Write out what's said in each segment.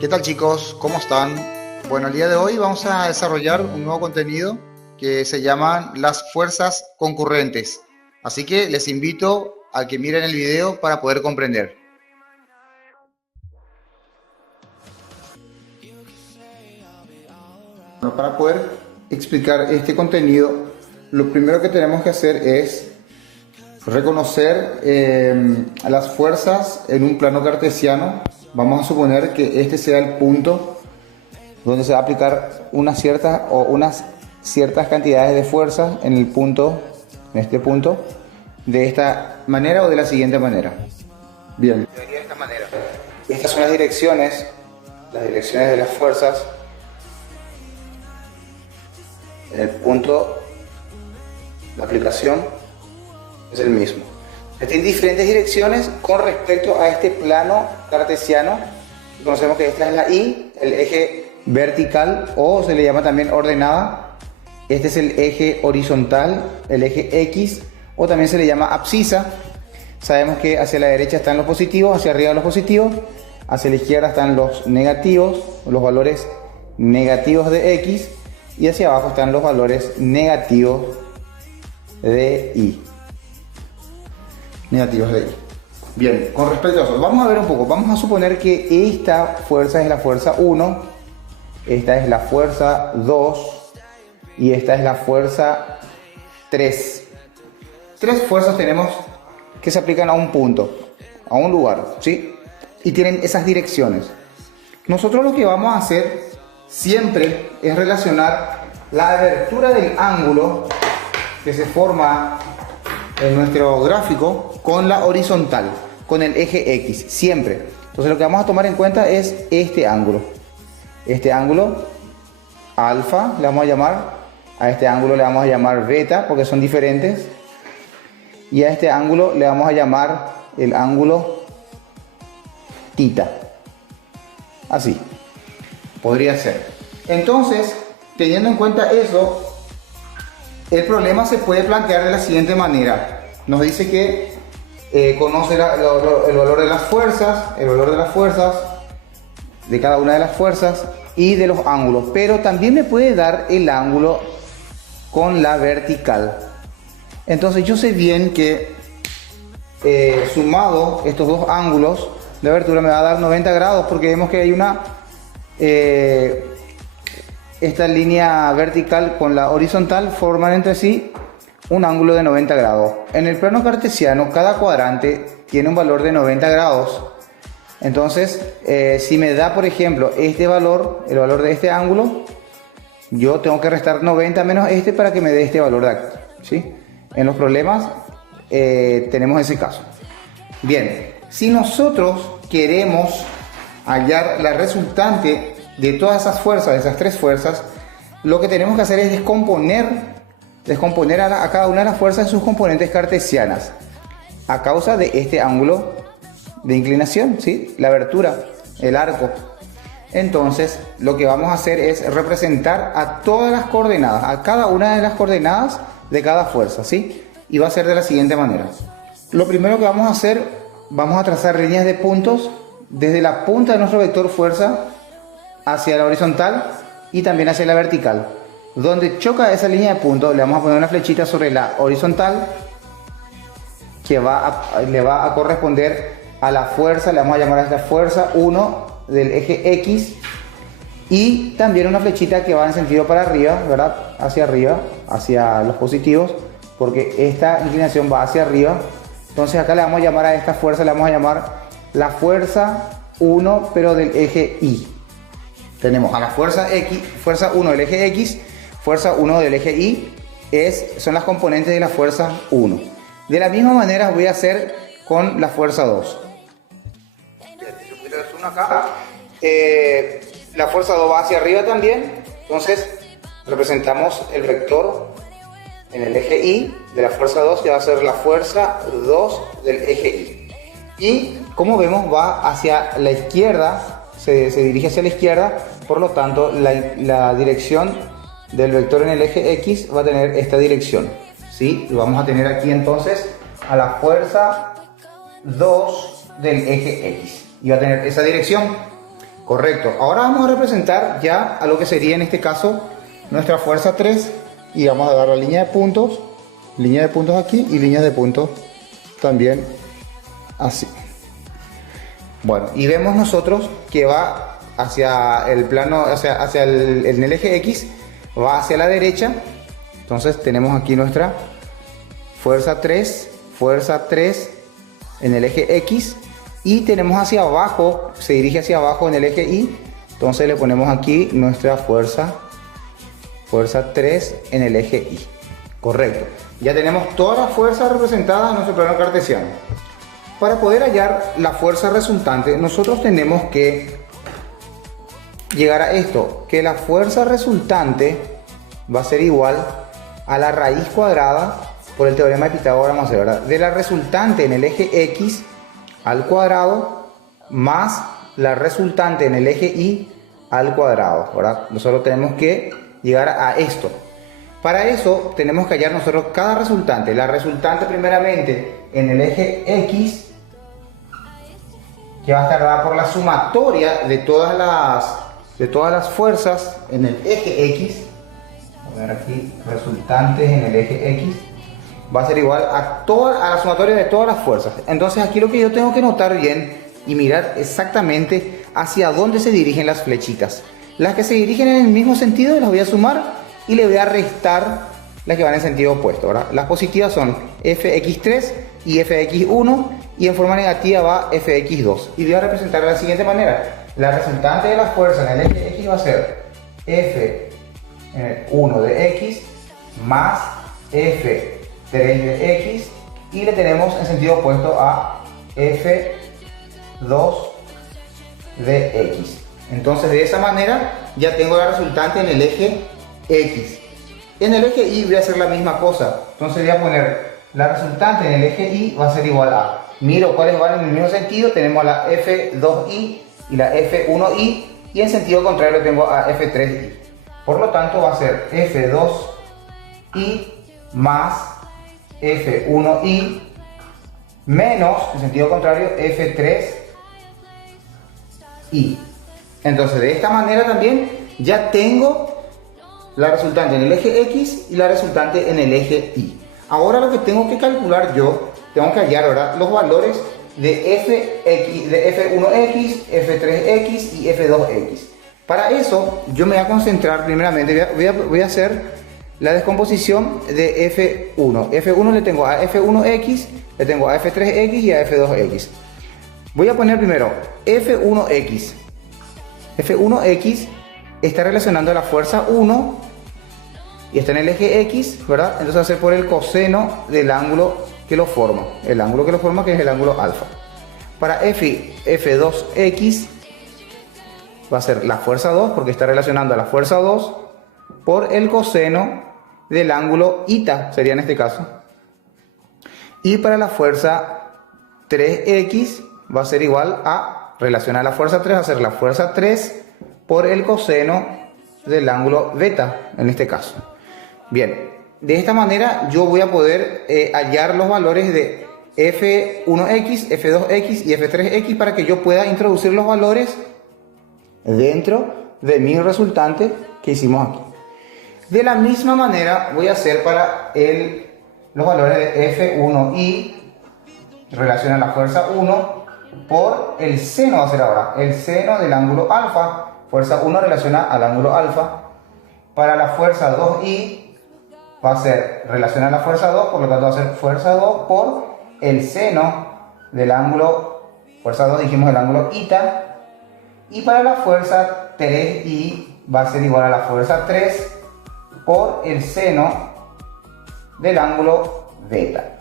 ¿Qué tal chicos? ¿Cómo están? Bueno, el día de hoy vamos a desarrollar un nuevo contenido que se llama las fuerzas concurrentes. Así que les invito a que miren el video para poder comprender. Bueno, para poder explicar este contenido, lo primero que tenemos que hacer es reconocer las fuerzas en un plano cartesiano. Vamos a suponer que este sea el punto donde se va a aplicar unas ciertas cantidades de fuerza en el punto, en este punto, de esta manera o de la siguiente manera. Bien, de esta manera. Estas son las direcciones de las fuerzas en el punto de aplicación es el mismo. Tiene diferentes direcciones con respecto a este plano cartesiano. Conocemos que esta es la Y, el eje vertical, o se le llama también ordenada. Este es el eje horizontal, el eje X, o también se le llama abscisa. Sabemos que hacia la derecha están los positivos, hacia arriba los positivos, hacia la izquierda están los negativos, los valores negativos de X, y hacia abajo están los valores negativos de Y. Negativos de Y. Bien, con respecto a eso, vamos a ver un poco. Vamos a suponer que esta fuerza es la fuerza 1, esta es la fuerza 2 y esta es la fuerza 3. Tres fuerzas tenemos que se aplican a un punto, a un lugar, ¿sí? Y tienen esas direcciones. Nosotros lo que vamos a hacer siempre es relacionar la abertura del ángulo que se forma en nuestro gráfico con la horizontal, con el eje X, siempre. Entonces lo que vamos a tomar en cuenta es este ángulo alfa, le vamos a llamar, a este ángulo le vamos a llamar beta porque son diferentes, y a este ángulo le vamos a llamar el ángulo tita. Así podría ser. Entonces, teniendo en cuenta eso, el problema se puede plantear de la siguiente manera. Nos dice que conoce el valor de las fuerzas, de cada una de las fuerzas y de los ángulos, pero también me puede dar el ángulo con la vertical. Entonces yo sé bien que sumado estos dos ángulos, la abertura me va a dar 90 grados, porque vemos que hay esta línea vertical con la horizontal forman entre sí un ángulo de 90 grados. En el plano cartesiano, cada cuadrante tiene un valor de 90 grados. Entonces, si me da, por ejemplo, este valor, el valor de este ángulo, yo tengo que restar 90 menos este para que me dé este valor de aquí, ¿sí? En los problemas tenemos ese caso. Bien, si nosotros queremos hallar la resultante de todas esas fuerzas, de esas tres fuerzas, lo que tenemos que hacer es descomponer a cada una de las fuerzas en sus componentes cartesianas, a causa de este ángulo de inclinación, ¿sí? La abertura, el arco. Entonces, lo que vamos a hacer es representar a todas las coordenadas, a cada una de las coordenadas de cada fuerza, ¿sí? Y va a ser de la siguiente manera. Lo primero que vamos a hacer, vamos a trazar líneas de puntos desde la punta de nuestro vector fuerza hacia la horizontal y también hacia la vertical. Donde choca esa línea de puntos, le vamos a poner una flechita sobre la horizontal que le va a corresponder a la fuerza, le vamos a llamar a esta fuerza 1 del eje X, y también una flechita que va en sentido para arriba, ¿verdad? Hacia arriba, hacia los positivos, porque esta inclinación va hacia arriba. Entonces acá le vamos a llamar a esta fuerza, le vamos a llamar la fuerza 1 pero del eje Y. Tenemos a la fuerza 1 del eje X, fuerza 1 del eje Y, son las componentes de la fuerza 1. De la misma manera voy a hacer con la fuerza 2. La fuerza 2 va hacia arriba también, entonces representamos el vector en el eje Y de la fuerza 2, que va a ser la fuerza 2 del eje Y. Y como vemos va hacia la izquierda, se dirige hacia la izquierda, por lo tanto la dirección del vector en el eje X va a tener esta dirección, ¿sí? Y vamos a tener aquí entonces a la fuerza 2 del eje X, y va a tener esa dirección. Correcto. Ahora vamos a representar ya a lo que sería en este caso nuestra fuerza 3 y vamos a dar la línea de puntos aquí y líneas de puntos también así. Bueno, y vemos nosotros que va hacia el plano, hacia en el eje X, va hacia la derecha. Entonces tenemos aquí nuestra fuerza 3 en el eje X, y tenemos hacia abajo, se dirige hacia abajo en el eje Y. Entonces le ponemos aquí nuestra fuerza 3 en el eje Y. Correcto. Ya tenemos todas las fuerzas representadas en nuestro plano cartesiano. Para poder hallar la fuerza resultante, nosotros tenemos que llegar a esto, que la fuerza resultante va a ser igual a la raíz cuadrada, por el teorema de Pitágoras, vamos a hacer, ¿verdad?, de la resultante en el eje X al cuadrado más la resultante en el eje Y al cuadrado, ¿verdad? Nosotros tenemos que llegar a esto. Para eso tenemos que hallar nosotros cada resultante. La resultante primeramente en el eje X, que va a estar dada por la sumatoria de todas las fuerzas en el eje X. Voy a ver aquí, resultantes en el eje X, va a ser igual a la sumatoria de todas las fuerzas. Entonces aquí lo que yo tengo que notar bien y mirar exactamente hacia dónde se dirigen las flechitas. Las que se dirigen en el mismo sentido las voy a sumar y le voy a restar las que van en sentido opuesto, ¿verdad? Las positivas son fx3 y fx1, y en forma negativa va fx2. Y voy a representar de la siguiente manera. La resultante de la fuerza en el eje X va a ser f1 de x más f3 de x, y le tenemos en sentido opuesto a f2 de x. Entonces de esa manera ya tengo la resultante en el eje X. En el eje Y voy a hacer la misma cosa. Entonces voy a poner la resultante en el eje Y va a ser igual a, miro cuáles van en el mismo sentido, tenemos la f2y y la f1y, y en sentido contrario tengo a f3y. Por lo tanto va a ser f2y más f1y menos, en sentido contrario, f3y. Entonces de esta manera también ya tengo la resultante en el eje X y la resultante en el eje Y. Ahora lo que tengo que calcular yo, tengo que hallar ahora los valores de f1x, f3x y f2x. Para eso yo me voy a concentrar primeramente, voy a hacer la descomposición de f1. f1 le tengo a f1x, le tengo a f3x y a f2x. Voy a poner primero f1x. f1x está relacionando a la fuerza 1 y está en el eje X, ¿verdad? Entonces va a ser por el coseno del ángulo que lo forma. El ángulo que lo forma, que es el ángulo alfa. Para f2x va a ser la fuerza 2, porque está relacionando a la fuerza 2 por el coseno del ángulo eta, sería en este caso. Y para la fuerza 3x va a ser igual a, relacionar la fuerza 3, va a ser la fuerza 3 por el coseno del ángulo beta, en este caso. Bien, de esta manera yo voy a poder hallar los valores de f1x, f2x y f3x para que yo pueda introducir los valores dentro de mi resultante que hicimos aquí. De la misma manera voy a hacer para los valores de f1y, relaciona la fuerza 1 por el seno, va a ser ahora el seno del ángulo alfa. Fuerza 1 relaciona al ángulo alfa. Para la fuerza 2y va a ser relacionar la fuerza 2, por lo tanto va a ser fuerza 2 por el seno del ángulo, fuerza 2 dijimos el ángulo eta. Y para la fuerza 3y va a ser igual a la fuerza 3 por el seno del ángulo beta.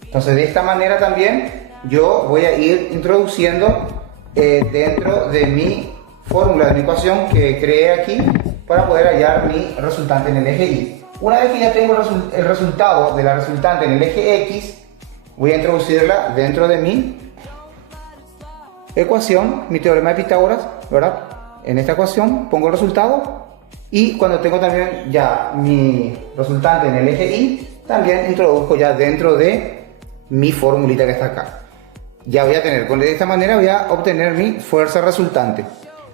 Entonces de esta manera también yo voy a ir introduciendo dentro de mi fórmula, de mi ecuación que creé aquí, para poder hallar mi resultante en el eje Y. Una vez que ya tengo el resultado de la resultante en el eje X, voy a introducirla dentro de mi ecuación, mi teorema de Pitágoras, ¿verdad? En esta ecuación pongo el resultado, y cuando tengo también ya mi resultante en el eje Y, también introduzco ya dentro de mi formulita que está acá. Ya voy a tener, de esta manera voy a obtener mi fuerza resultante.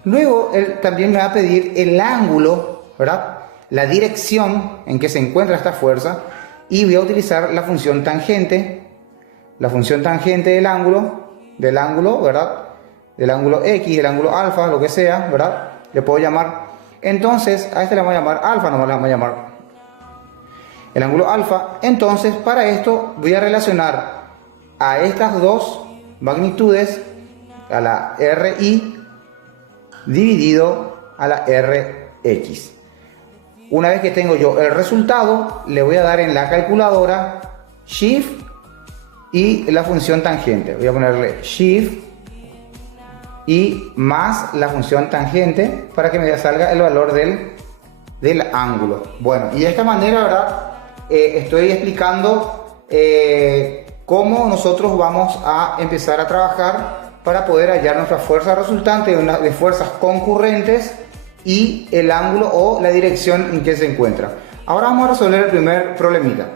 Luego él también me va a pedir el ángulo, ¿verdad? La dirección en que se encuentra esta fuerza, y voy a utilizar la función tangente del ángulo, ¿verdad? Del ángulo X, del ángulo alfa, lo que sea, ¿verdad? Le puedo llamar, entonces a este le vamos a llamar alfa, nomás le vamos a llamar el ángulo alfa. Entonces para esto voy a relacionar a estas dos magnitudes, a la RI dividido a la RX. Una vez que tengo yo el resultado, le voy a dar en la calculadora Shift y la función tangente. Voy a ponerle Shift y más la función tangente para que me salga el valor del ángulo. Bueno, y de esta manera, ¿verdad? Estoy explicando cómo nosotros vamos a empezar a trabajar para poder hallar nuestra fuerza resultante de fuerzas concurrentes y el ángulo o la dirección en que se encuentra. Ahora vamos a resolver el primer problemita.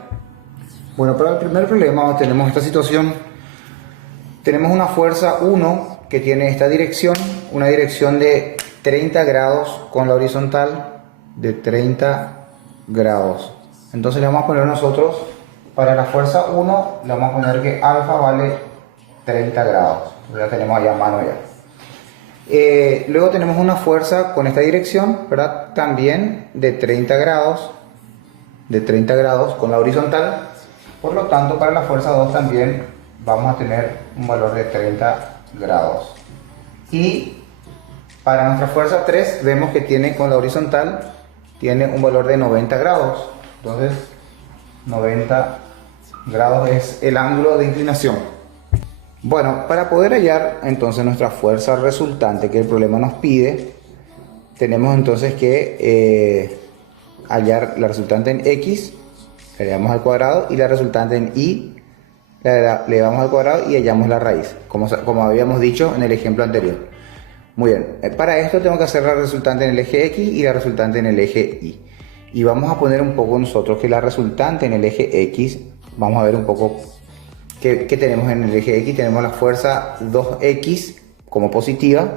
Bueno, para el primer problema tenemos esta situación. Tenemos una fuerza 1 que tiene esta dirección, una dirección de 30 grados con la horizontal de 30 grados. Entonces le vamos a poner nosotros, para la fuerza 1, le vamos a poner que alfa vale 30 grados. Ya tenemos allá a mano ya. Luego tenemos una fuerza con esta dirección, ¿verdad? También de 30 grados con la horizontal. Por lo tanto, para la fuerza 2 también vamos a tener un valor de 30 grados. Y para nuestra fuerza 3 vemos que tiene con la horizontal, tiene un valor de 90 grados. Entonces 90 grados es el ángulo de inclinación. Bueno, para poder hallar entonces nuestra fuerza resultante que el problema nos pide, tenemos entonces que hallar la resultante en X, le damos al cuadrado, y la resultante en Y, le damos al cuadrado y hallamos la raíz, como habíamos dicho en el ejemplo anterior. Muy bien, para esto tengo que hacer la resultante en el eje X y la resultante en el eje Y. Y vamos a poner un poco nosotros que la resultante en el eje X, vamos a ver un poco qué tenemos en el eje X. Tenemos la fuerza 2X como positiva,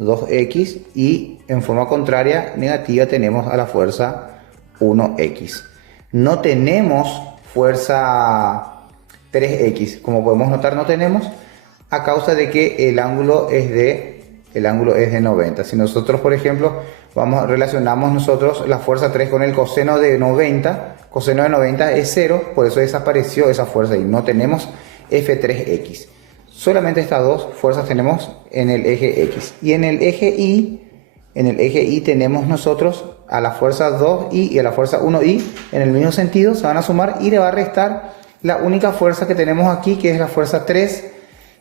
2X, y en forma contraria, negativa, tenemos a la fuerza 1X. No tenemos fuerza 3X, como podemos notar no tenemos, a causa de que el ángulo es de 90. Si nosotros, por ejemplo, relacionamos nosotros la fuerza 3 con el coseno de 90, coseno de 90 es 0, por eso desapareció esa fuerza y no tenemos F3X. Solamente estas dos fuerzas tenemos en el eje X. Y en el eje Y tenemos nosotros a la fuerza 2Y y a la fuerza 1Y en el mismo sentido, se van a sumar y le va a restar la única fuerza que tenemos aquí, que es la fuerza 3.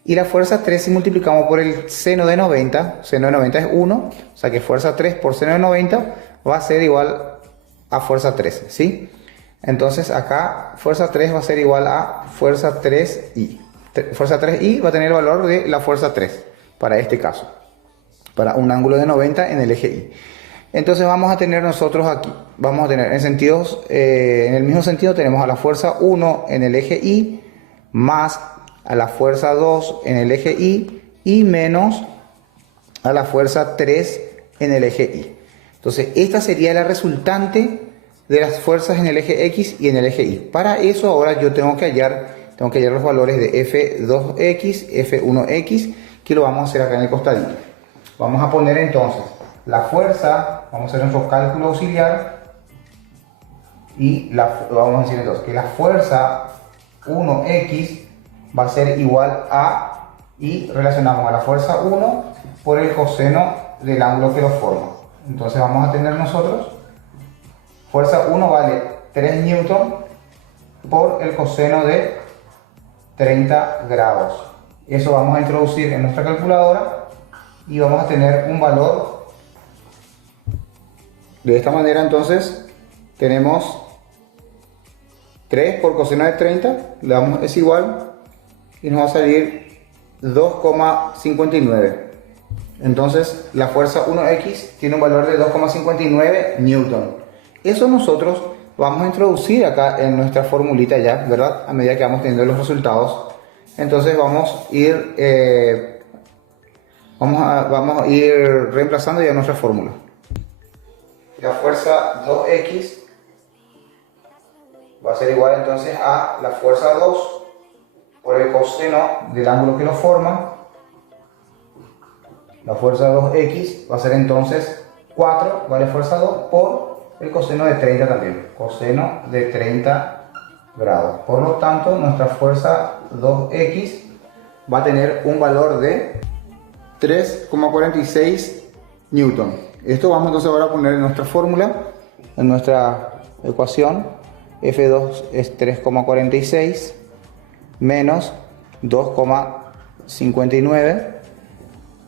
Y la fuerza 3, si multiplicamos por el seno de 90, seno de 90 es 1, o sea que fuerza 3 por seno de 90 va a ser igual a fuerza 3, ¿sí? Entonces acá fuerza 3 va a ser igual a fuerza 3i. Fuerza 3i va a tener el valor de la fuerza 3, para este caso, para un ángulo de 90 en el eje Y. Entonces vamos a tener nosotros aquí, vamos a tener en el mismo sentido tenemos a la fuerza 1 en el eje Y, más a la fuerza 2 en el eje Y menos a la fuerza 3 en el eje Y. Entonces esta sería la resultante de las fuerzas en el eje X y en el eje Y. Para eso ahora yo tengo que hallar los valores de F2X, F1X, que lo vamos a hacer acá en el costadito. Vamos a poner entonces la fuerza, vamos a hacer nuestro cálculo auxiliar y vamos a decir entonces que la fuerza 1X va a ser igual a, y relacionamos a la fuerza 1 por el coseno del ángulo que lo forma. Entonces vamos a tener nosotros, fuerza 1 vale 3 newton por el coseno de 30 grados. Eso vamos a introducir en nuestra calculadora y vamos a tener un valor de esta manera. Entonces tenemos 3 por coseno de 30, es igual, y nos va a salir 2,59. Entonces la fuerza 1X tiene un valor de 2,59 newton. Eso nosotros vamos a introducir acá en nuestra formulita ya, ¿verdad? A medida que vamos teniendo los resultados. Entonces vamos a ir Vamos a ir reemplazando ya nuestra fórmula. La fuerza 2x va a ser igual entonces a la fuerza 2 por el coseno del ángulo que lo forma. La fuerza 2x va a ser entonces 4, vale fuerza 2, por el coseno de 30 también. Coseno de 30 grados. Por lo tanto, nuestra fuerza 2x va a tener un valor de 3,46 newton. Esto vamos entonces ahora a poner en nuestra fórmula, en nuestra ecuación. F2 es 3,46 menos 2,59.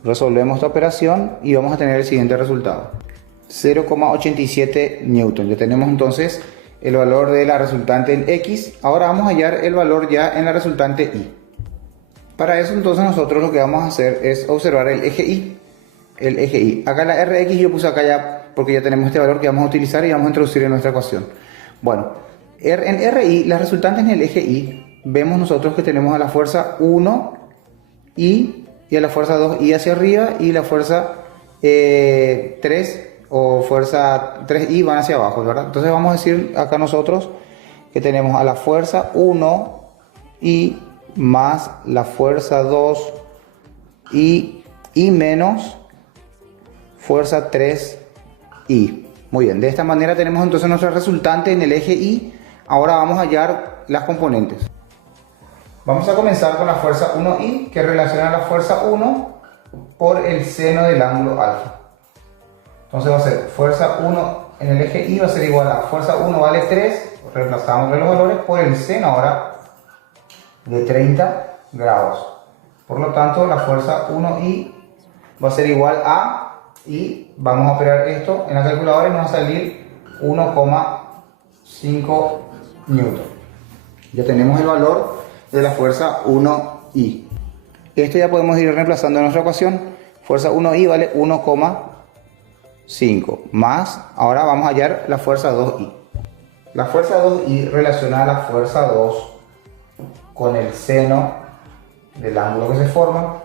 Resolvemos esta operación y vamos a tener el siguiente resultado: 0,87 newton. Ya tenemos entonces el valor de la resultante en X. Ahora vamos a hallar el valor ya en la resultante Y. Para eso entonces nosotros lo que vamos a hacer es observar el eje Y. El eje Y. Acá la Rx yo puse acá ya porque ya tenemos este valor que vamos a utilizar y vamos a introducir en nuestra ecuación. Bueno, en RI, las resultantes en el eje Y, vemos nosotros que tenemos a la fuerza 1I y a la fuerza 2I hacia arriba, y la fuerza 3 o fuerza 3I van hacia abajo, ¿verdad? Entonces vamos a decir acá nosotros que tenemos a la fuerza 1I más la fuerza 2I y menos fuerza 3I. Muy bien, de esta manera tenemos entonces nuestra resultante en el eje Y. Ahora vamos a hallar las componentes. Vamos a comenzar con la fuerza 1I, que relaciona la fuerza 1 por el seno del ángulo alfa. Entonces va a ser fuerza 1 en el eje Y va a ser igual a fuerza 1 vale 3, reemplazamos los valores por el seno ahora de 30 grados. Por lo tanto, la fuerza 1I va a ser igual a, y vamos a operar esto en la calculadora y nos va a salir 1,5 newton. Ya tenemos el valor de la fuerza 1I. Esto ya podemos ir reemplazando en nuestra ecuación. Fuerza 1I vale 1,5 más, ahora vamos a hallar la fuerza 2I. La fuerza 2I relaciona la fuerza 2 con el seno del ángulo que se forma.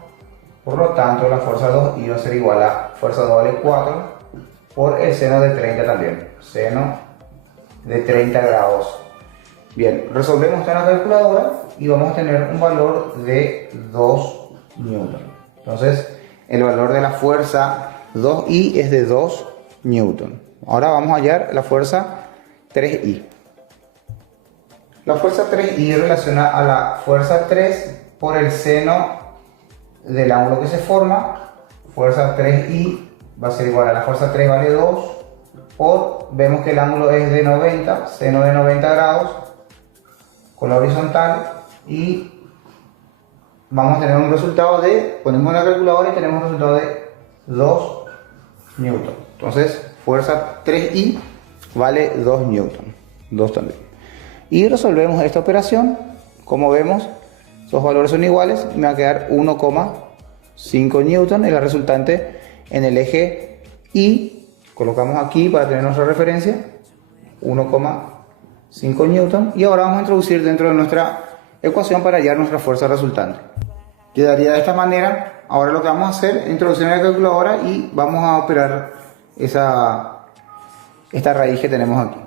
Por lo tanto, la fuerza 2I va a ser igual a fuerza 2 vale 4 por el seno de 30 también. Seno de 30 grados. Bien, resolvemos esto en la calculadora y vamos a tener un valor de 2 newton. Entonces, el valor de la fuerza 2I es de 2 newton. Ahora vamos a hallar la fuerza 3I. La fuerza 3I relaciona a la fuerza 3 por el seno del ángulo que se forma. Fuerza 3I va a ser igual a la fuerza 3 vale 2 por, vemos que el ángulo es de 90, seno de 90 grados con la horizontal, y vamos a tener un resultado de, ponemos en la calculadora y tenemos un resultado de 2 newton. Entonces fuerza 3I vale 2 newton, 2 también. Y resolvemos esta operación. Como vemos, los valores son iguales, me va a quedar 1,5 newton en la resultante en el eje Y. Colocamos aquí para tener nuestra referencia, 1,5 newton, y ahora vamos a introducir dentro de nuestra ecuación para hallar nuestra fuerza resultante. Quedaría de esta manera. Ahora lo que vamos a hacer es introducir en la calculadora y vamos a operar esta raíz que tenemos aquí.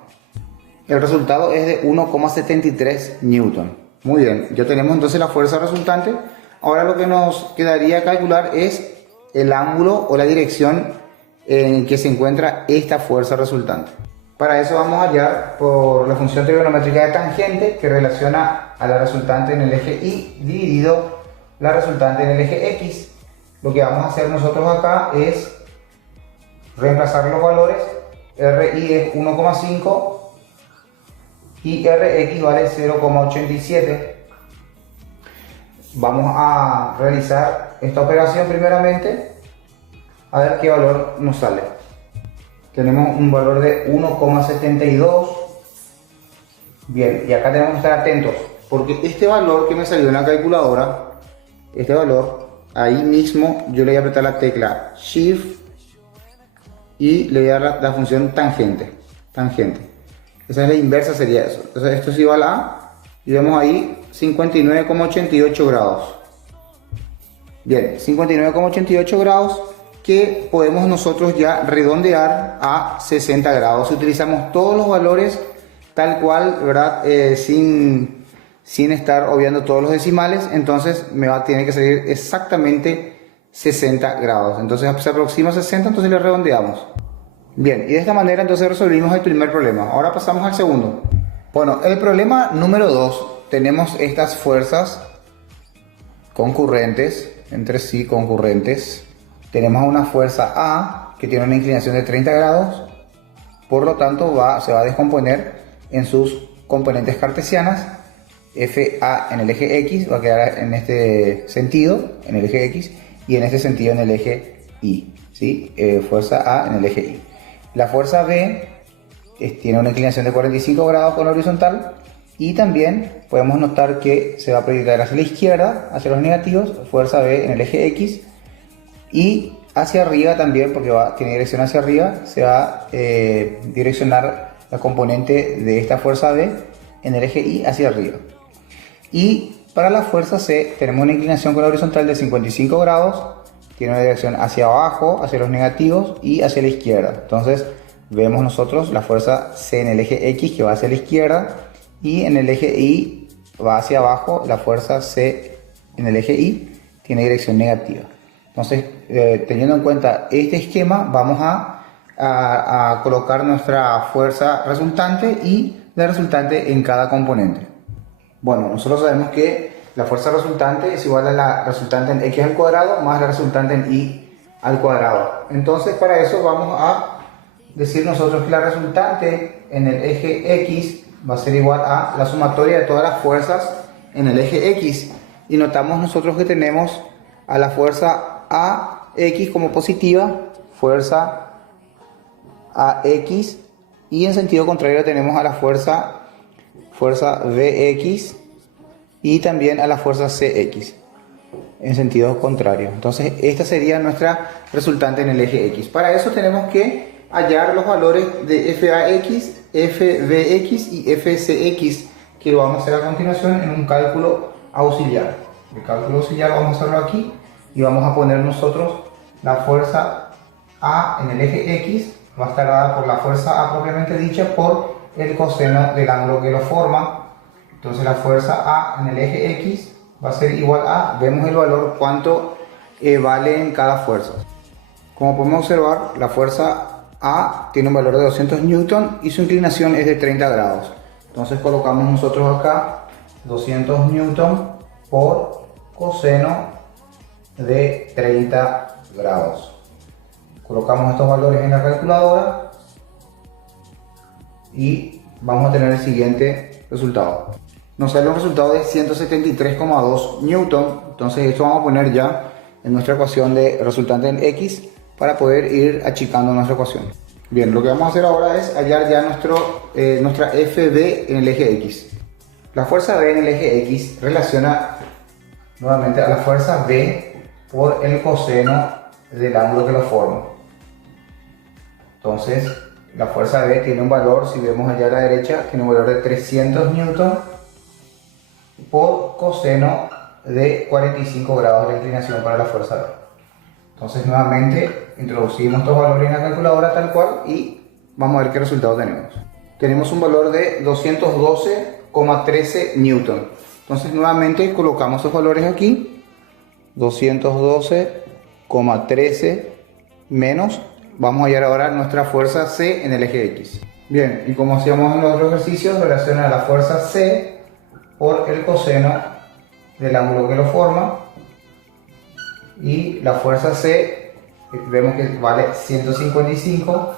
El resultado es de 1,73 newton. Muy bien, ya tenemos entonces la fuerza resultante. Ahora lo que nos quedaría calcular es el ángulo o la dirección en que se encuentra esta fuerza resultante. Para eso vamos a hallar por la función trigonométrica de tangente, que relaciona a la resultante en el eje Y dividido la resultante en el eje X. Lo que vamos a hacer nosotros acá es reemplazar los valores. RI es 1,5 y RX vale 0,87. Vamos a realizar esta operación primeramente, a ver qué valor nos sale. Tenemos un valor de 1,72. Bien, y acá tenemos que estar atentos, porque este valor que me salió en la calculadora, este valor, ahí mismo yo le voy a apretar la tecla Shift y le voy a dar la función tangente. Esa es la inversa, sería eso. Entonces esto es igual a, y vemos ahí 59,88 grados. Bien, 59,88 grados que podemos nosotros ya redondear a 60 grados. Utilizamos todos los valores tal cual, ¿verdad? Sin estar obviando todos los decimales, entonces me va a tener que salir exactamente 60 grados. Entonces se aproxima a 60, entonces le redondeamos. Bien, y de esta manera entonces resolvimos el primer problema. Ahora pasamos al segundo. Bueno, el problema número 2, tenemos estas fuerzas concurrentes, entre sí concurrentes. Tenemos una fuerza A que tiene una inclinación de 30 grados, por lo tanto se va a descomponer en sus componentes cartesianas. FA en el eje X va a quedar en este sentido, en el eje X, y en este sentido en el eje Y, ¿sí? Fuerza A en el eje Y. La fuerza B tiene una inclinación de 45 grados con la horizontal, y también podemos notar que se va a proyectar hacia la izquierda, hacia los negativos, fuerza B en el eje X, y hacia arriba también, porque tiene dirección hacia arriba, se va a direccionar la componente de esta fuerza B en el eje Y hacia arriba. Y para la fuerza C tenemos una inclinación con la horizontal de 55 grados, tiene una dirección hacia abajo, hacia los negativos y hacia la izquierda. Entonces vemos nosotros la fuerza C en el eje X que va hacia la izquierda, y en el eje Y va hacia abajo. La fuerza C en el eje Y tiene dirección negativa. Entonces, teniendo en cuenta este esquema, vamos a colocar nuestra fuerza resultante y la resultante en cada componente. Bueno, nosotros sabemos que la fuerza resultante es igual a la resultante en x al cuadrado más la resultante en y al cuadrado. Entonces, para eso vamos a decir nosotros que la resultante en el eje x va a ser igual a la sumatoria de todas las fuerzas en el eje x. Y notamos nosotros que tenemos a la fuerza AX como positiva, fuerza AX, y en sentido contrario tenemos a la fuerza BX y también a la fuerza CX en sentido contrario. Entonces esta sería nuestra resultante en el eje X. Para eso tenemos que hallar los valores de FAX, FBX y FCX, que lo vamos a hacer a continuación en un cálculo auxiliar. El cálculo auxiliar vamos a hacerlo aquí y vamos a poner nosotros la fuerza A en el eje X, va a estar dada por la fuerza A propiamente dicha por el coseno del ángulo que lo forma. Entonces la fuerza A en el eje X va a ser igual a, vemos el valor cuánto vale en cada fuerza. Como podemos observar, la fuerza A tiene un valor de 200 newton y su inclinación es de 30 grados. Entonces colocamos nosotros acá 200 newton por coseno de 30 grados. Colocamos estos valores en la calculadora y vamos a tener el siguiente resultado. Nos sale un resultado de 173,2 newton. Entonces esto vamos a poner ya en nuestra ecuación de resultante en x para poder ir achicando nuestra ecuación. Bien, lo que vamos a hacer ahora es hallar ya nuestra FB en el eje x. La fuerza B en el eje x relaciona nuevamente a la fuerza B por el coseno del ángulo que lo forma. Entonces la fuerza B tiene un valor, si vemos allá a la derecha, tiene un valor de 300 newton por coseno de 45 grados de la inclinación para la fuerza B. Entonces nuevamente introducimos estos valores en la calculadora tal cual y vamos a ver qué resultado tenemos. Tenemos un valor de 212,13 newton. Entonces nuevamente colocamos esos valores aquí, 212,13 menos, vamos a hallar ahora nuestra fuerza C en el eje X. Bien, y como hacíamos en los otros ejercicios, relaciona la fuerza C por el coseno del ángulo que lo forma, y la fuerza C vemos que vale 155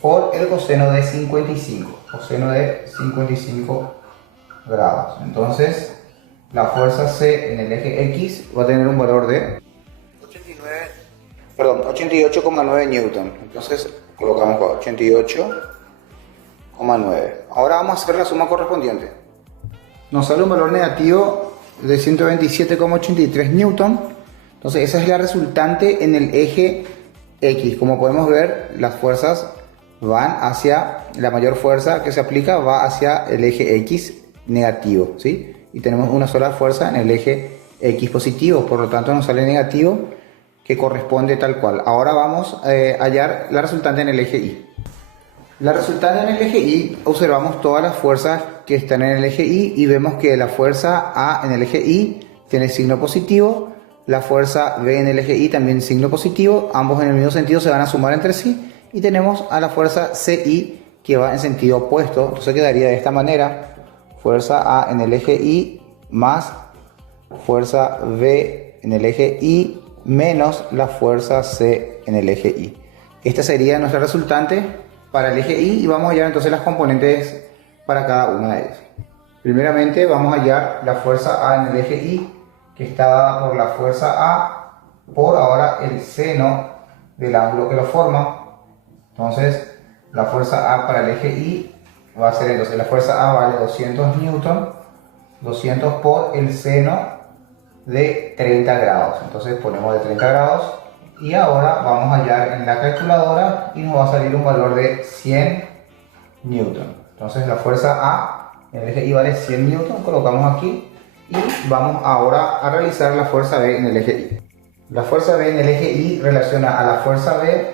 por el coseno de 55 grados. Entonces la fuerza C en el eje X va a tener un valor de 88,9 newton. Entonces colocamos 88,9. Ahora vamos a hacer la suma correspondiente. Nos sale un valor negativo de 127,83 newton. Entonces esa es la resultante en el eje X. Como podemos ver, las fuerzas van hacia, la mayor fuerza que se aplica va hacia el eje X negativo, ¿sí? Y tenemos una sola fuerza en el eje X positivo, por lo tanto nos sale negativo, que corresponde tal cual. Ahora vamos a hallar la resultante en el eje Y. La resultante en el eje Y, observamos todas las fuerzas que están en el eje Y y vemos que la fuerza A en el eje Y tiene signo positivo, la fuerza B en el eje Y también signo positivo, ambos en el mismo sentido se van a sumar entre sí, y tenemos a la fuerza CI que va en sentido opuesto. Entonces quedaría de esta manera: fuerza A en el eje Y más fuerza B en el eje Y menos la fuerza C en el eje Y. Esta sería nuestra resultante para el eje Y, y vamos a hallar entonces las componentes para cada una de ellas. Primeramente vamos a hallar la fuerza A en el eje Y, que está dada por la fuerza A por ahora el seno del ángulo que lo forma. Entonces la fuerza A para el eje Y va a ser, entonces la fuerza A vale 200 newton, 200 por el seno de 30 grados. Entonces ponemos de 30 grados y ahora vamos a hallar en la calculadora y nos va a salir un valor de 100 newton. Entonces la fuerza A en el eje Y vale 100 newton, colocamos aquí y vamos ahora a realizar la fuerza B en el eje Y. La fuerza B en el eje Y relaciona a la fuerza B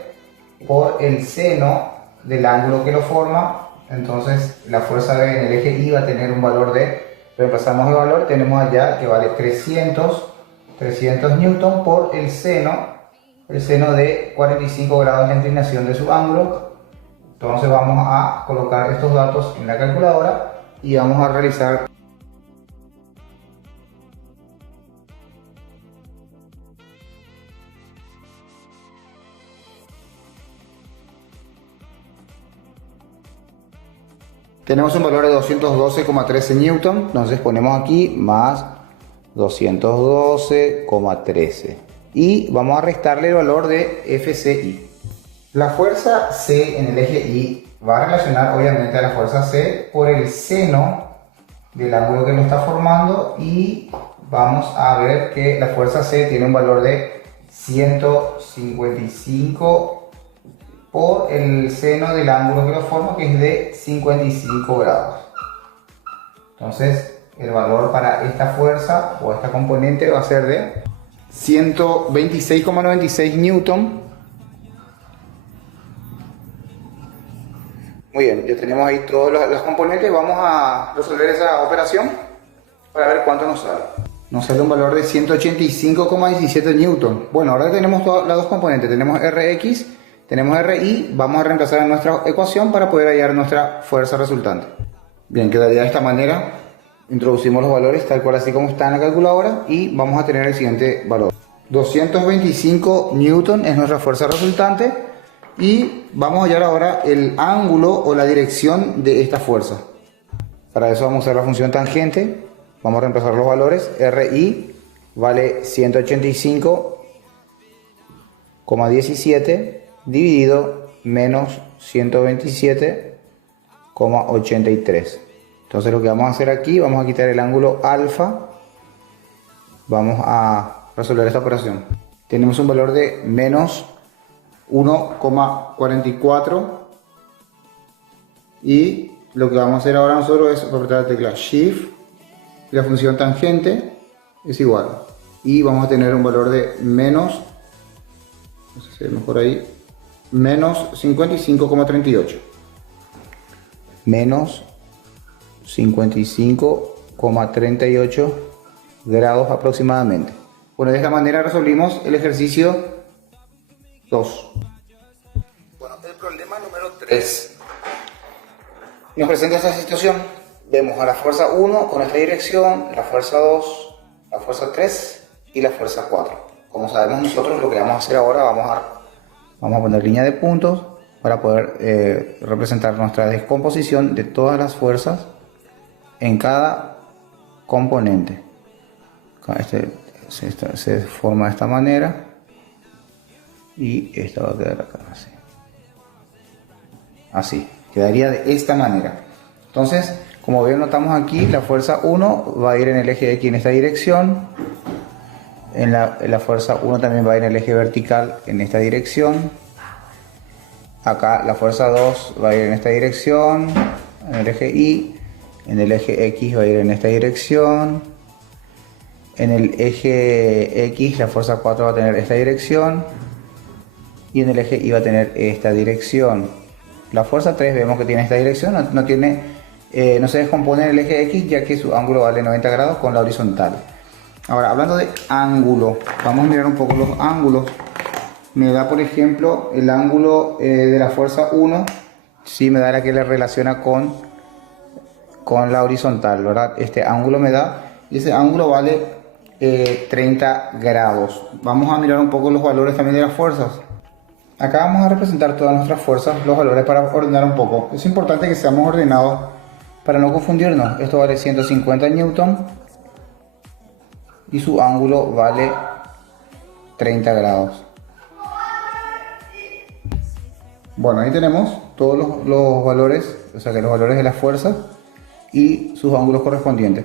por el seno del ángulo que lo forma. Entonces la fuerza B en el eje Y va a tener un valor de, reemplazamos el valor, tenemos allá que vale 300 newton por el seno de 45 grados de inclinación de su ángulo. Entonces vamos a colocar estos datos en la calculadora y vamos a realizar. Tenemos un valor de 212,13 newton, entonces ponemos aquí más 212,13 y vamos a restarle el valor de FCI. La fuerza C en el eje Y va a relacionar obviamente a la fuerza C por el seno del ángulo que lo está formando, y vamos a ver que la fuerza C tiene un valor de 155 por el seno del ángulo que lo forma, que es de 55 grados. Entonces el valor para esta fuerza o esta componente va a ser de 126,96 newton. Muy bien, ya tenemos ahí todas las componentes. Vamos a resolver esa operación para ver cuánto nos sale. Nos sale un valor de 185,17 newton. Bueno, ahora tenemos todas las dos componentes, tenemos Rx, tenemos RI, vamos a reemplazar en nuestra ecuación para poder hallar nuestra fuerza resultante. Bien, quedaría de esta manera. Introducimos los valores tal cual así como está en la calculadora y vamos a tener el siguiente valor. 225 newton es nuestra fuerza resultante y vamos a hallar ahora el ángulo o la dirección de esta fuerza. Para eso vamos a usar la función tangente. Vamos a reemplazar los valores. RI vale 185,17 dividido menos 127,83. Entonces lo que vamos a hacer aquí, vamos a quitar el ángulo alfa. Vamos a resolver esta operación. Tenemos un valor de menos 1,44 y lo que vamos a hacer ahora nosotros es apretar la tecla Shift y la función tangente es igual, y vamos a tener un valor de menos, no sé si vemos por ahí, menos 55,38, menos 55,38 grados aproximadamente. Bueno, de esta manera resolvimos el ejercicio 2. Bueno, el problema número 3 nos presenta esta situación. Vemos a la fuerza 1 con esta dirección, la fuerza 2, la fuerza 3 y la fuerza 4. Como sabemos nosotros, lo que vamos a hacer ahora, vamos a poner línea de puntos para poder representar nuestra descomposición de todas las fuerzas en cada componente. Se forma de esta manera y esta va a quedar acá así quedaría de esta manera. Entonces, como ven, notamos aquí la fuerza 1 va a ir en el eje X en esta dirección, en la fuerza 1 también va a ir en el eje vertical en esta dirección, acá la fuerza 2 va a ir en esta dirección en el eje Y, en el eje X va a ir en esta dirección, En el eje X la fuerza 4 va a tener esta dirección y en el eje Y va a tener esta dirección. La fuerza 3 vemos que tiene esta dirección, no se descompone en el eje X, ya que su ángulo vale 90 grados con la horizontal. Ahora, hablando de ángulo, vamos a mirar un poco los ángulos. Me da, por ejemplo, el ángulo de la fuerza 1, sí me da la que le relaciona con la horizontal, ¿verdad? Este ángulo me da, y ese ángulo vale 30 grados. Vamos a mirar un poco los valores también de las fuerzas. Acá vamos a representar todas nuestras fuerzas, los valores para ordenar un poco. Es importante que seamos ordenados para no confundirnos. Esto vale 150 newton y su ángulo vale 30 grados. Bueno, ahí tenemos todos los valores, o sea que los valores de las fuerzas y sus ángulos correspondientes.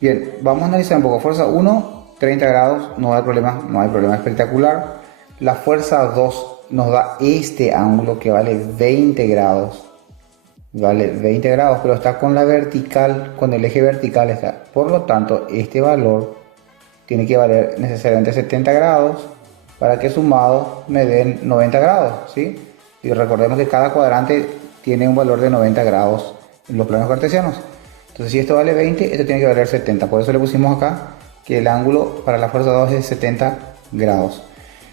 Bien, vamos a analizar un poco. Fuerza 1, 30 grados, no hay problema espectacular. La fuerza 2 nos da este ángulo que vale 20 grados. Vale 20 grados, pero está con la vertical, con el eje vertical está. Por lo tanto, este valor tiene que valer necesariamente 70 grados para que sumado me den 90 grados, ¿sí? Y recordemos que cada cuadrante tiene un valor de 90 grados en los planos cartesianos. Entonces, si esto vale 20, esto tiene que valer 70. Por eso le pusimos acá que el ángulo para la fuerza 2 es de 70 grados.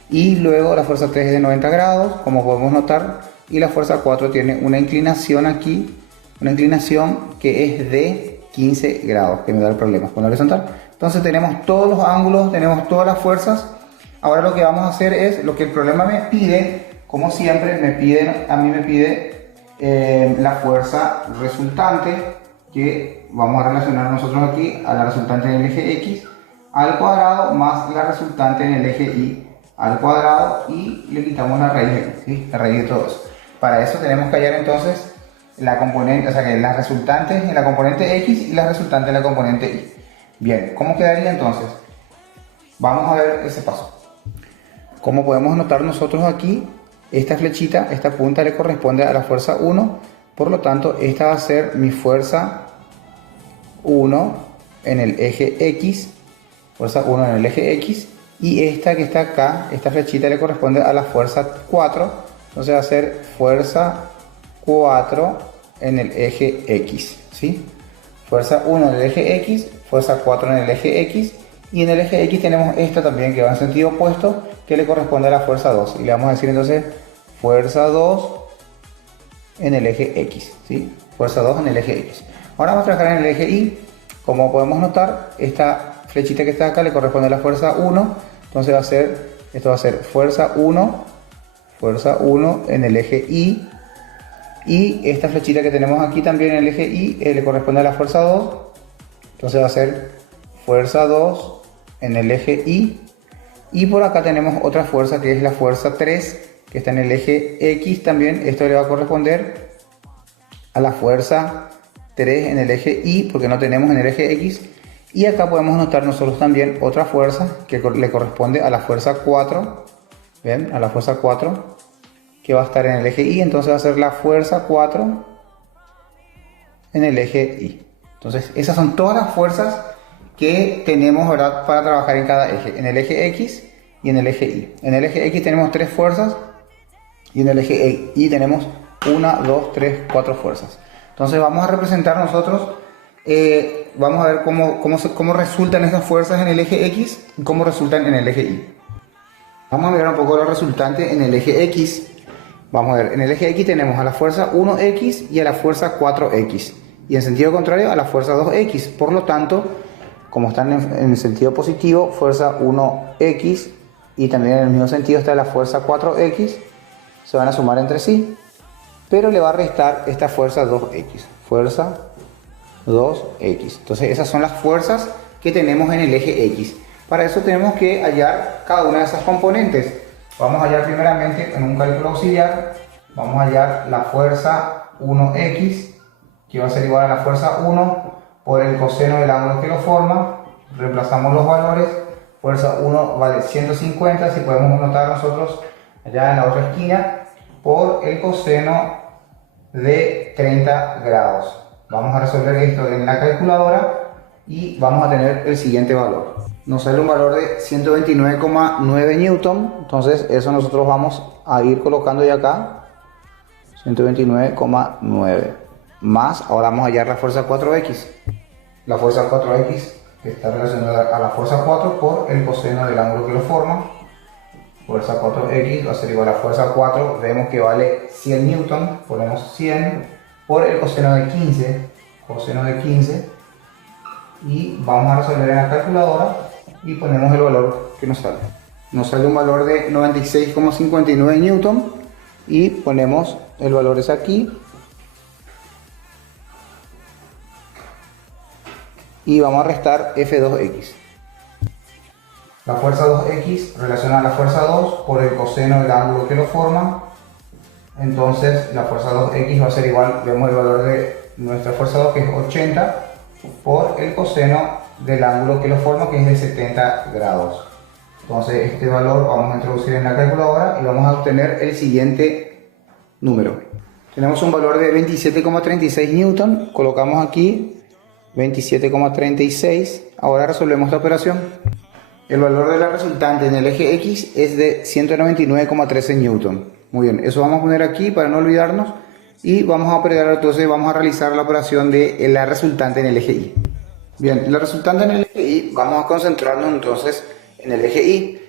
Y luego la fuerza 3 es de 90 grados, como podemos notar. Y la fuerza 4 tiene una inclinación aquí, una inclinación que es de 15 grados, que me da el problema con la horizontal. Entonces tenemos todos los ángulos, tenemos todas las fuerzas. Ahora lo que vamos a hacer es, lo que el problema me pide, como siempre, a mí me pide la fuerza resultante, que vamos a relacionar nosotros aquí a la resultante en el eje X al cuadrado más la resultante en el eje Y al cuadrado, y le quitamos la raíz, ¿sí? La raíz de todo eso. Para eso tenemos que hallar entonces la componente, o sea que las resultantes en la componente X y las resultantes en la componente Y. Bien, ¿cómo quedaría entonces? Vamos a ver ese paso. Como podemos notar nosotros aquí, esta flechita, esta punta le corresponde a la fuerza 1, por lo tanto esta va a ser mi fuerza 1 en el eje X, fuerza 1 en el eje X, y esta que está acá, esta flechita le corresponde a la fuerza 4, entonces va a ser fuerza 4 en el eje X, ¿sí? Fuerza 1 en el eje X, fuerza 4 en el eje X, y en el eje X tenemos esta también que va en sentido opuesto, que le corresponde a la fuerza 2, y le vamos a decir entonces fuerza 2 en el eje X, ¿sí? Fuerza 2 en el eje X. Ahora vamos a trabajar en el eje Y. Como podemos notar, esta flechita que está acá le corresponde a la fuerza 1, entonces esto va a ser fuerza 1 en el eje Y, y esta flechita que tenemos aquí también en el eje Y le corresponde a la fuerza 2, entonces va a ser fuerza 2 en el eje Y, y por acá tenemos otra fuerza que es la fuerza 3 que está en el eje X también. Esto le va a corresponder a la fuerza 3 en el eje Y, porque no tenemos en el eje X. Y acá podemos notar nosotros también otra fuerza que le corresponde a la fuerza 4, ¿ven? A la fuerza 4 que va a estar en el eje Y, entonces va a ser la fuerza 4 en el eje Y. Entonces esas son todas las fuerzas que tenemos, ¿verdad?, para trabajar en cada eje, en el eje X y en el eje Y. En el eje X tenemos 3 fuerzas y en el eje Y tenemos 1, 2, 3, 4 fuerzas. Entonces vamos a representar nosotros, vamos a ver cómo resultan esas fuerzas en el eje X y cómo resultan en el eje Y. Vamos a mirar un poco los resultantes en el eje X. Vamos a ver, en el eje X tenemos a la fuerza 1x y a la fuerza 4x, y en sentido contrario a la fuerza 2x. Por lo tanto, como están en el sentido positivo, fuerza 1x, y también en el mismo sentido está la fuerza 4x, se van a sumar entre sí, pero le va a restar esta fuerza 2x, fuerza 2x. Entonces esas son las fuerzas que tenemos en el eje X. Para eso tenemos que hallar cada una de esas componentes. Vamos a hallar primeramente en un cálculo auxiliar, vamos a hallar la fuerza 1x, que va a ser igual a la fuerza 1 por el coseno del ángulo que lo forma. Reemplazamos los valores, fuerza 1 vale 150, si podemos notar nosotros allá en la otra esquina, por el coseno de 30 grados. Vamos a resolver esto en la calculadora y vamos a tener el siguiente valor. nos sale un valor de 129,9 newton. Entonces eso nosotros vamos a ir colocando ya acá, 129,9 más, ahora vamos a hallar la fuerza 4x. La fuerza 4x está relacionada a la fuerza 4 por el coseno del ángulo que lo forma. Fuerza 4x va a ser igual a fuerza 4, vemos que vale 100 newton, ponemos 100 por el coseno de 15, y vamos a resolver en la calculadora y ponemos el valor que nos sale. Nos sale un valor de 96,59 newton y ponemos el valor es aquí. Y vamos a restar F2x. La fuerza 2x relaciona a la fuerza 2 por el coseno del ángulo que lo forma. Entonces la fuerza 2x va a ser igual, vemos el valor de nuestra fuerza 2 que es 80 por el coseno del ángulo que lo forma, que es de 70 grados. Entonces este valor vamos a introducir en la calculadora y vamos a obtener el siguiente número. Tenemos un valor de 27,36 newton, colocamos aquí 27,36. Ahora resolvemos esta operación. El valor de la resultante en el eje X es de 199,13 newton. Muy bien, eso vamos a poner aquí para no olvidarnos. Y vamos a operar, entonces vamos a realizar la operación de la resultante en el eje Y. Bien, la resultante en el eje Y, vamos a concentrarnos entonces en el eje Y.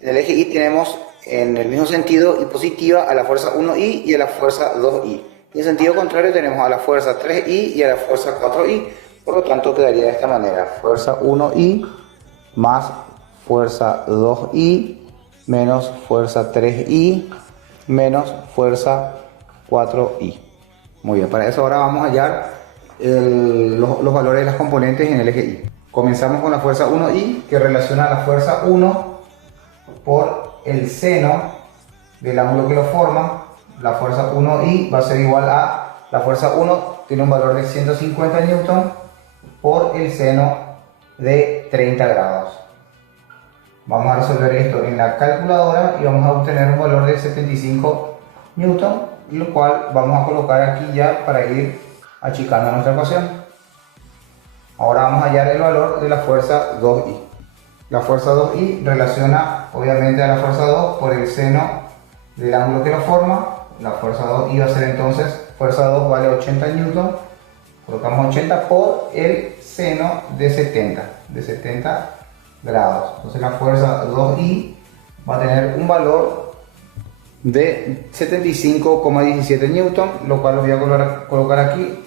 En el eje Y tenemos en el mismo sentido y positiva a la fuerza 1Y y a la fuerza 2Y. Y en sentido contrario tenemos a la fuerza 3Y y a la fuerza 4Y. Por lo tanto quedaría de esta manera: fuerza 1Y más fuerza 2Y menos fuerza 3Y menos fuerza 4Y. Muy bien, para eso ahora vamos a hallar los valores de las componentes en el eje Y. Comenzamos con la fuerza 1Y, que relaciona la fuerza 1 por el seno del ángulo que lo forma. La fuerza 1Y va a ser igual a la fuerza 1, tiene un valor de 150 newton por el seno de 30 grados. Vamos a resolver esto en la calculadora y vamos a obtener un valor de 75 newton, lo cual vamos a colocar aquí ya para ir achicando nuestra ecuación. Ahora vamos a hallar el valor de la fuerza 2Y. La fuerza 2Y relaciona obviamente a la fuerza 2 por el seno del ángulo que lo forma. La fuerza 2Y va a ser entonces, fuerza 2 vale 80 newton, colocamos 80 por el seno de 70 grados. Entonces la fuerza 2Y va a tener un valor de 75,17 newton, lo cual lo voy a colocar aquí,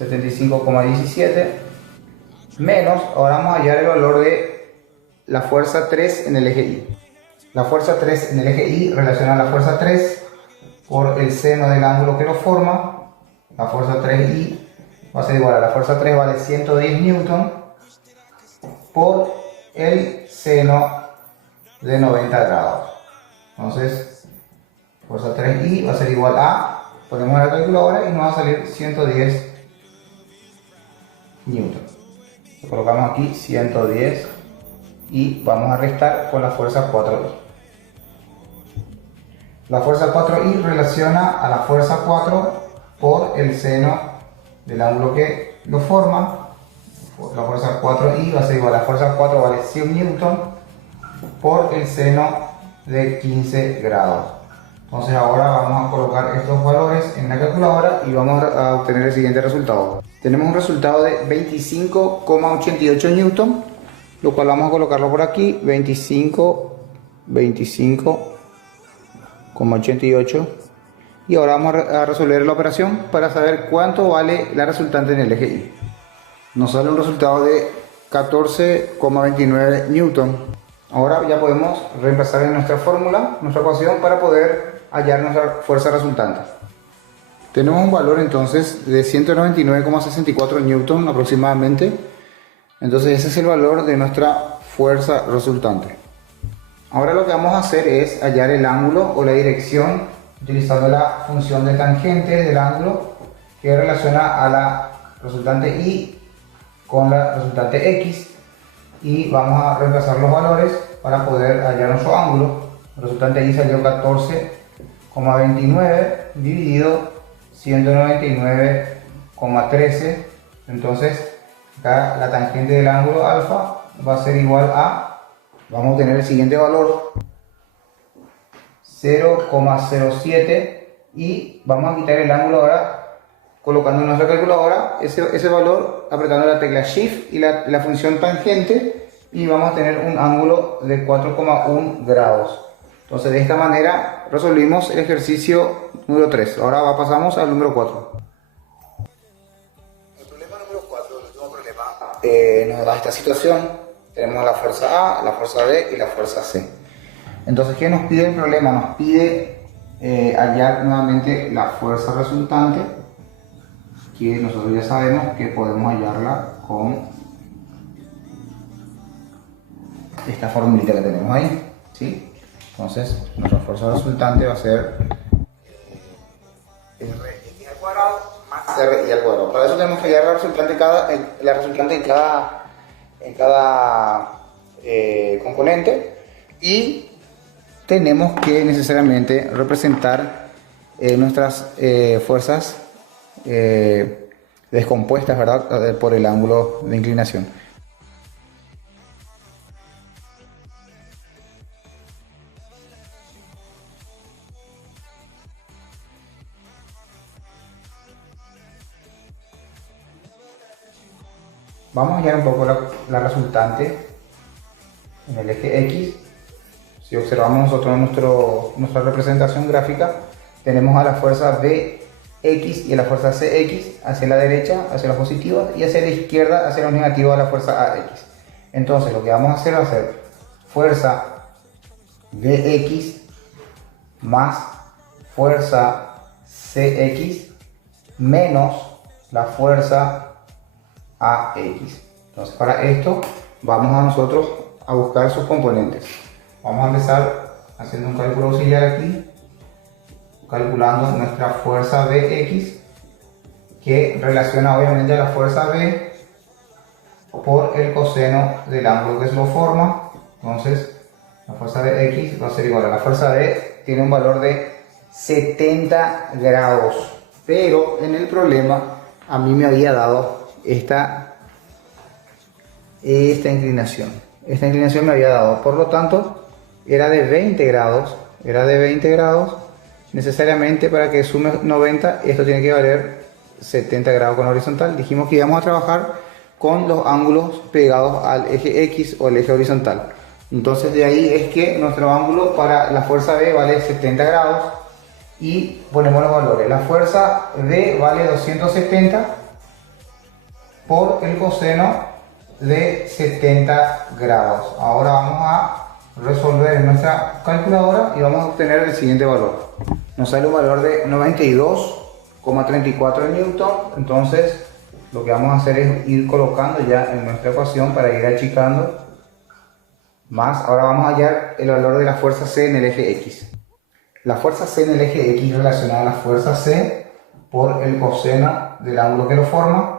75,17 menos, ahora vamos a hallar el valor de la fuerza 3 en el eje Y. La fuerza 3 en el eje Y relaciona a la fuerza 3 por el seno del ángulo que lo forma. La fuerza 3Y va a ser igual a la fuerza 3 vale 110 newton por el seno de 90 grados. Entonces fuerza 3Y va a ser igual a, ponemos la calculadora y nos va a salir 110 newton. Colocamos aquí 110 y vamos a restar con la fuerza 4Y. La fuerza 4Y relaciona a la fuerza 4 por el seno del ángulo que lo forma. La fuerza 4Y va a ser igual a la fuerza 4 vale 100 newton por el seno de 15 grados. Entonces ahora vamos a colocar estos valores en la calculadora y vamos a obtener el siguiente resultado. Tenemos un resultado de 25,88 newton, lo cual vamos a colocarlo por aquí, 25,88, y ahora vamos a resolver la operación para saber cuánto vale la resultante en el eje Y. Nos sale un resultado de 14,29 newton. Ahora ya podemos reemplazar en nuestra fórmula, nuestra ecuación, para poder hallar nuestra fuerza resultante. Tenemos un valor entonces de 199,64 newton aproximadamente. Entonces ese es el valor de nuestra fuerza resultante. Ahora lo que vamos a hacer es hallar el ángulo o la dirección utilizando la función de tangente del ángulo, que relaciona a la resultante Y con la resultante X, y vamos a reemplazar los valores para poder hallar nuestro ángulo. La resultante Y salió 14,29 dividido 199,13. Entonces acá la tangente del ángulo alfa va a ser igual a, vamos a tener el siguiente valor, 0,07, y vamos a quitar el ángulo ahora colocando en nuestra calculadora ese valor, apretando la tecla Shift y la función tangente, y vamos a tener un ángulo de 4,1 grados. Entonces de esta manera resolvimos el ejercicio número 3. Ahora pasamos al número 4. El problema número 4, el último problema, nos da esta situación. Tenemos la fuerza A, la fuerza B y la fuerza C. Entonces, ¿qué nos pide el problema? Nos pide hallar nuevamente la fuerza resultante, que nosotros ya sabemos que podemos hallarla con esta formulita que tenemos ahí, ¿sí? Entonces, nuestra fuerza resultante va a ser RX al cuadrado más RI al cuadrado. Para eso tenemos que hallar la resultante en cada componente, y tenemos que necesariamente representar nuestras fuerzas descompuestas, ¿verdad? Por el ángulo de inclinación. Vamos a hallar un poco la resultante en el eje X. Si observamos nosotros nuestra representación gráfica, tenemos a la fuerza BX y a la fuerza CX hacia la derecha, hacia la positiva, y hacia la izquierda, hacia los negativos, a la fuerza AX. Entonces lo que vamos a hacer va a ser fuerza BX más fuerza CX menos la fuerza AX. Entonces para esto vamos a nosotros a buscar sus componentes. Vamos a empezar haciendo un cálculo auxiliar aquí, calculando nuestra fuerza Bx, que relaciona obviamente a la fuerza B por el coseno del ángulo que se lo forma. Entonces la fuerza Bx va a ser igual a la fuerza B, tiene un valor de 70 grados, pero en el problema a mí me había dado esta inclinación. Esta inclinación me había dado, por lo tanto era de 20 grados, necesariamente para que sume 90, esto tiene que valer 70 grados con horizontal. Dijimos que íbamos a trabajar con los ángulos pegados al eje X o el eje horizontal. Entonces de ahí es que nuestro ángulo para la fuerza B vale 70 grados, y ponemos los valores. La fuerza B vale 270 por el coseno de 70 grados. Ahora vamos a resolver en nuestra calculadora y vamos a obtener el siguiente valor. Nos sale un valor de 92,34 newton. Entonces lo que vamos a hacer es ir colocando ya en nuestra ecuación para ir achicando más. Ahora vamos a hallar el valor de la fuerza C en el eje X. La fuerza C en el eje X relacionada a la fuerza C por el coseno del ángulo que lo forma.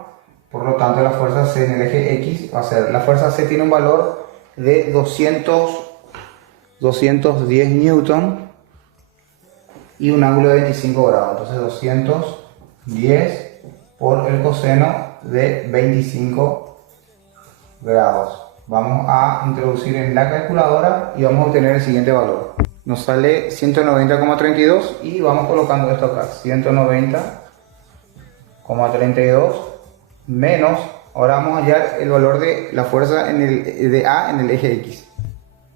Por lo tanto, la fuerza C en el eje X va a ser, la fuerza C tiene un valor de 210 newton y un ángulo de 25 grados. Entonces 210 por el coseno de 25 grados. Vamos a introducir en la calculadora y vamos a obtener el siguiente valor. Nos sale 190,32 y vamos colocando esto acá. 190,32 menos, ahora vamos a hallar el valor de la fuerza de A en el eje X.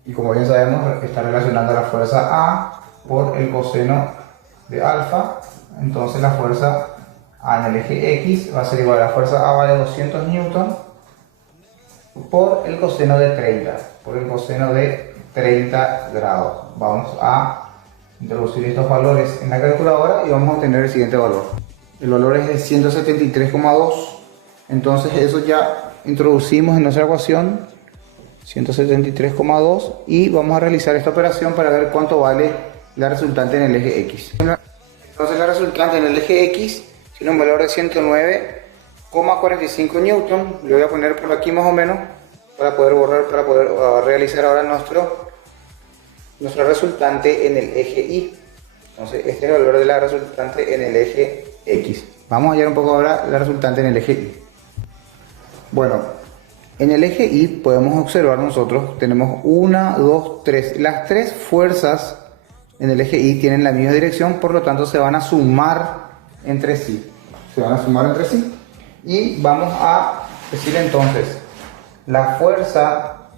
Y como bien sabemos, está relacionando la fuerza A por el coseno de alfa. Entonces la fuerza A en el eje X va a ser igual a la fuerza A vale 200 newton por el coseno de 30 grados. Vamos a introducir estos valores en la calculadora y vamos a obtener el siguiente valor. El valor es de 173,2. Entonces eso ya introducimos en nuestra ecuación, 173,2, y vamos a realizar esta operación para ver cuánto vale la resultante en el eje X. Entonces la resultante en el eje X tiene un valor de 109,45 newton. Lo voy a poner por aquí más o menos para poder borrar, para poder realizar ahora nuestra resultante en el eje Y. Entonces este es el valor de la resultante en el eje X. Vamos a hallar un poco ahora la resultante en el eje Y. Bueno, En el eje Y podemos observar nosotros, tenemos 1, 2, 3. Las tres fuerzas en el eje Y tienen la misma dirección, por lo tanto se van a sumar entre sí. Y vamos a decir entonces, la fuerza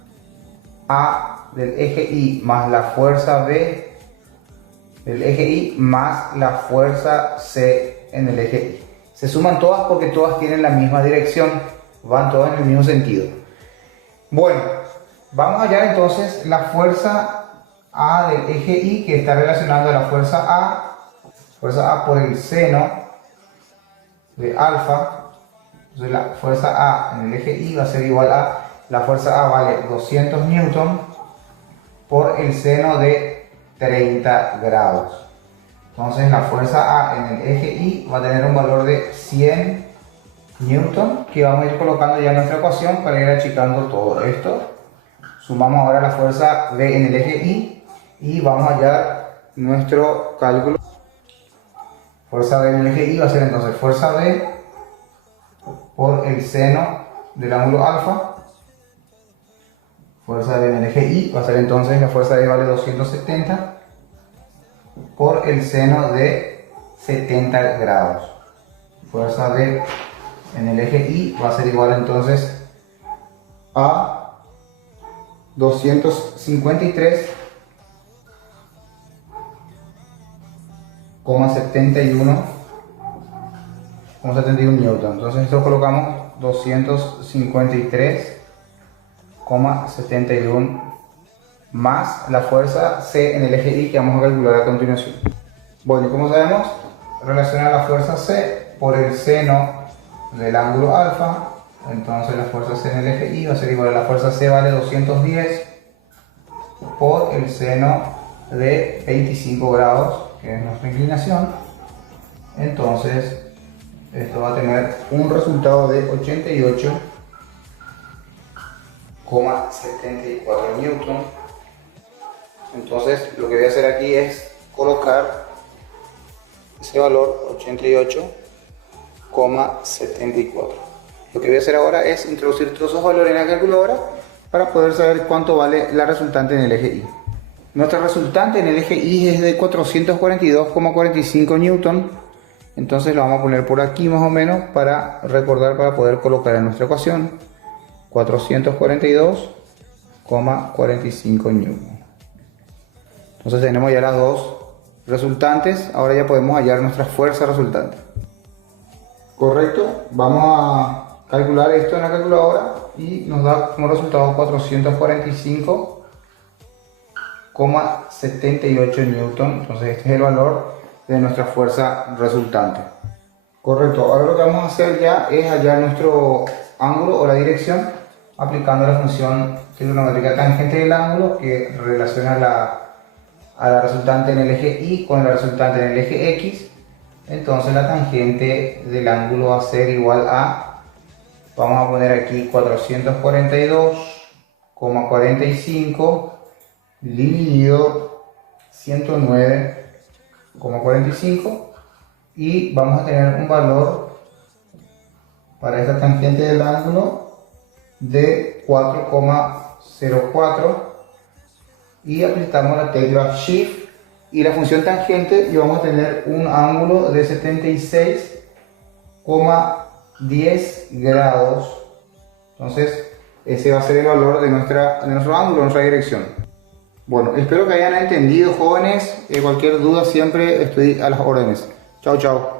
A del eje Y más la fuerza B del eje Y más la fuerza C en el eje Y. Se suman todas porque todas tienen la misma dirección, van todas en el mismo sentido. Bueno, vamos a hallar entonces la fuerza A del eje Y, que está relacionando a la fuerza A por el seno de alfa. Entonces la fuerza A en el eje Y va a ser igual a, la fuerza A vale 200 newton por el seno de 30 grados. Entonces la fuerza A en el eje Y va a tener un valor de 100 newton, que vamos a ir colocando ya en nuestra ecuación para ir achicando todo esto. Sumamos ahora la fuerza B en el eje Y y vamos a hallar nuestro cálculo. Fuerza B en el eje Y va a ser entonces fuerza B por el seno del ángulo alfa. Fuerza B en el eje Y va a ser entonces, la fuerza B vale 270 por el seno de 70 grados. Fuerza B en el eje Y va a ser igual entonces a 253,71 newton. Entonces esto colocamos 253,71 más la fuerza C en el eje Y, que vamos a calcular a continuación. Bueno, y como sabemos, relacionar la fuerza C por el seno del ángulo alfa, entonces la fuerza C en el eje Y va a ser igual a, la fuerza C vale 210 por el seno de 25 grados, que es nuestra inclinación. Entonces esto va a tener un resultado de 88,74 newton. Entonces lo que voy a hacer aquí es colocar ese valor 88,74. Lo que voy a hacer ahora es introducir todos esos valores en la calculadora para poder saber cuánto vale la resultante en el eje Y. Nuestra resultante en el eje Y es de 442,45 newton. Entonces lo vamos a poner por aquí más o menos para recordar, para poder colocar en nuestra ecuación 442,45 newton. Entonces tenemos ya las dos resultantes. Ahora ya podemos hallar nuestra fuerza resultante. Correcto, vamos a calcular esto en la calculadora y nos da como resultado 445,78 newton. Entonces este es el valor de nuestra fuerza resultante. Correcto, ahora lo que vamos a hacer ya es hallar nuestro ángulo o la dirección aplicando la función trigonométrica tangente del ángulo, que relaciona a la resultante en el eje Y con la resultante en el eje X. Entonces la tangente del ángulo va a ser igual a, vamos a poner aquí 442,45 dividido 109,45, y vamos a tener un valor para esta tangente del ángulo de 4,04, y aplicamos la tecla Shift y la función tangente y vamos a tener un ángulo de 76,10 grados. Entonces ese va a ser el valor de nuestro ángulo, nuestra dirección. Bueno, espero que hayan entendido, jóvenes. Cualquier duda siempre estoy a las órdenes. Chao, chao.